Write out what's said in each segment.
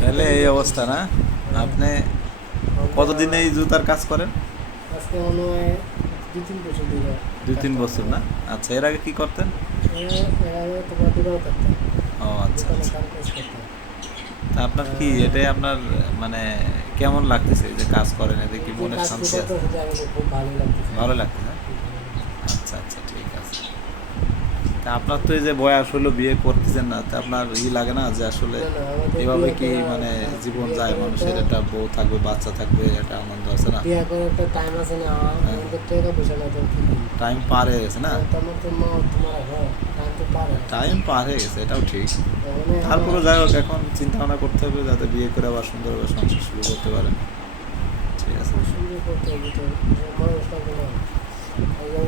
তাহলে এই অবস্থা না? আপনি কতদিন এই জুতার কাজ করেন? আজকে মনে হয় 2-3 বছর ধরে দুই কাজ তিন বছর করতেছি। না? আচ্ছা, এর আগে কি করতেন? এর আগে তোমার দোকানে থাকতাম, ও আচ্ছা দোকানে আচ্ছা। কাম কাজ করতাম। তা আপনার কি আহ, এটাই আপনার মানে কেমন লাগতেছে এই যে কাজ করেন, এতে কি এই যে মনের কাজটি শান্তি আছে? করতেছে যে আমাকে খুব ভালো লাগতেছে। ভালো লাগতেছে? আচ্ছা আচ্ছা, ঠিক আছে। তা আপনার তো এই যে বয়স হলো, বিয়ে করতেছেন না, তা আপনার লাগে না যে আসলে না না, আমাদের এভাবে বিয়ে কি করা মানে জীবন বিয়ে যায়, করার মানুষের একটা বউ থাকবে, বাচ্চা থাকবে, একটা আনন্দ আছে না? বিয়ে করার একটা টাইম আছে না, হ্যাঁ, আমাদের টাকা পয়সা না তো কি করবো? টাইম পার হয়ে গেছে না? আমার তো মা তোমার টাইম তো পার হয়ে গেছে। টাইম পার হয়ে গেছে, এটাও ঠিক। মানে আমার তারপরে যাই হোক, এখন চিন্তা ভাবনা করতে হবে যাতে বিয়ে করে আবার সুন্দরভাবে সংসার শুরু করতে পারেন। ঠিক আছে। সুন্দর করতে হবে তো, মানুষ থাকবে না। একজন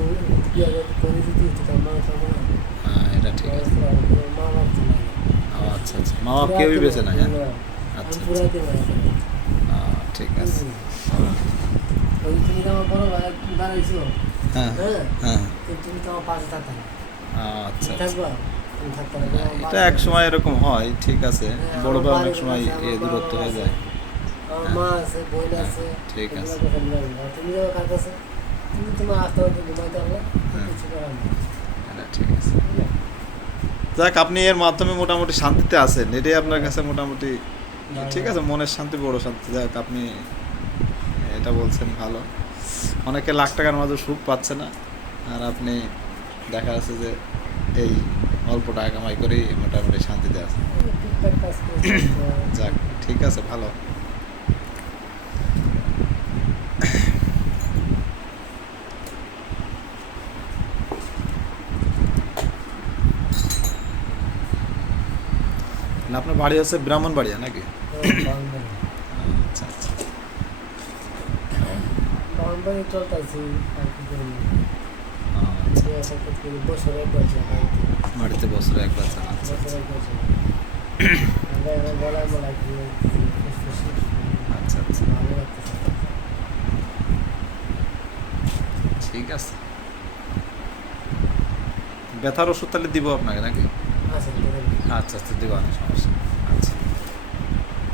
বিয়ে করে যদি দিতাম মানুষ থাকবে না। হ্যাঁ, এটা ঠিক আছে। মা বাপ তো নাই। ও আচ্ছা আচ্ছা, মা বাপ কেউই বেঁচে নাই? হ্যাঁ, আমি আচ্ছা আচ্ছা। পুরাইতে পারি। ঠিক আছে। ওই তুমি তো আমার বড় ভাই দাঁড়াইছো, হ্যাঁ হ্যাঁ, হ্যাঁ। কিন্তু তুমি তো আমার পাশে থাকতে না। আচ্ছা তুমি আচ্ছা। থাকবা, তুমি থাকতে না, না, আমার এটা বাড়ি এক সময় এরকম হয়, ঠিক আছে। হ্যাঁ, বড় আমার ভাই বাড়ি অনেক সময় আছে, এ আমার মা দূরত্ব বাবা হয়ে আছে, যায়। আমার হ্যাঁ মা আছে, বোন হ্যাঁ, আছে, ঠিক এগুলো আছে। কথা বললাম না। তুমি যখন কাছে তুমি তোমার আস্তে আস্তে ঘুমাইতে পারলে হ্যাঁ, কিছু করার নেই, এটা ঠিক আছে। বুঝলে? যাক, আপনি এর মাধ্যমে মোটামুটি শান্তিতে আছেন, এটাই আপনার হ্যাঁ, কাছে মোটামুটি ভালো ঠিক আছে। লাগে। মনের শান্তি, বড় শান্তি। যাক, আপনি এটা বলছেন ভালো। অনেকে লাখ টাকার মাঝে সুখ পাচ্ছে না, আর আপনি দেখা যাচ্ছে যে এই অল্প টাকা কামাই করেই মোটামুটি শান্তিতে আছেন। টুকটাক কাজ করে চলতে হয়, যাক, কি করবো? ঠিক আছে, ভালো। না, আপনার বাড়ি হচ্ছে ব্রাহ্মণবাড়িয়া নাকি? বাউন্ডারি আচ্ছা আচ্ছা। বাউন্ডারি চলতেছি আর কি করবো। আচ্ছা বিয়ে আচ্ছা। সাথে করি বছর একবার যায় বাড়িতে, বাড়িতে বছরে একবার যান? আচ্ছা বছর আচ্ছা। একবার যায়। আমরা এবার গলায় মলায় দিয়ে ফুসফুসি আচ্ছা আচ্ছা, ভালো লাগতেছে। ঠিক আছে। ব্যথার ওষুধ তাহলে দিব আপনাকে নাকি? আচ্ছা করে আচ্ছা আচ্ছা, দিব, অনেক সমস্যা নেই। আচ্ছা,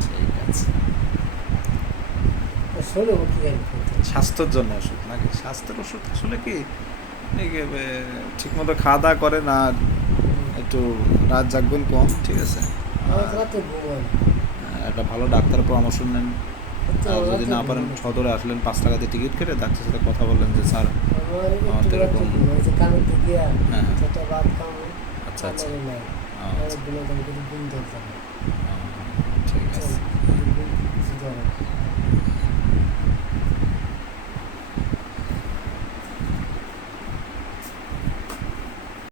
ঠিক আছে। শোনো কি হেল্প করতে স্বাস্থ্যের জন্য ওষুধ নাকি? স্বাস্থ্যের ওষুধ আসলে কি ঠিক মতো খাওয়া দাওয়া করেন, আর একটু রাত জাগবেন কম, ঠিক আছে। আমার আর রাতে ঘুমায় না, একটা ভালো ডাক্তারের পরামর্শ নেন। সত্যি আর আমার যদি রাতে না পারেন, ঘুমায় না। সদরে আসলেন, 5 টাকা দিয়ে টিকিট কেটে ডাক্তারের সাথে কথা বললেন যে স্যার আমার আমার একটু তো রাত্রে এরকম। ঘুমায় যে কানের থেকে হ্যাঁ হ্যাঁ, সেটা রাত কামড় আচ্ছা আচ্ছা। কান্নারে নাই, আর আচ্ছা ঘুমাইতাম কিন্তু ঘুম ধরতাম না।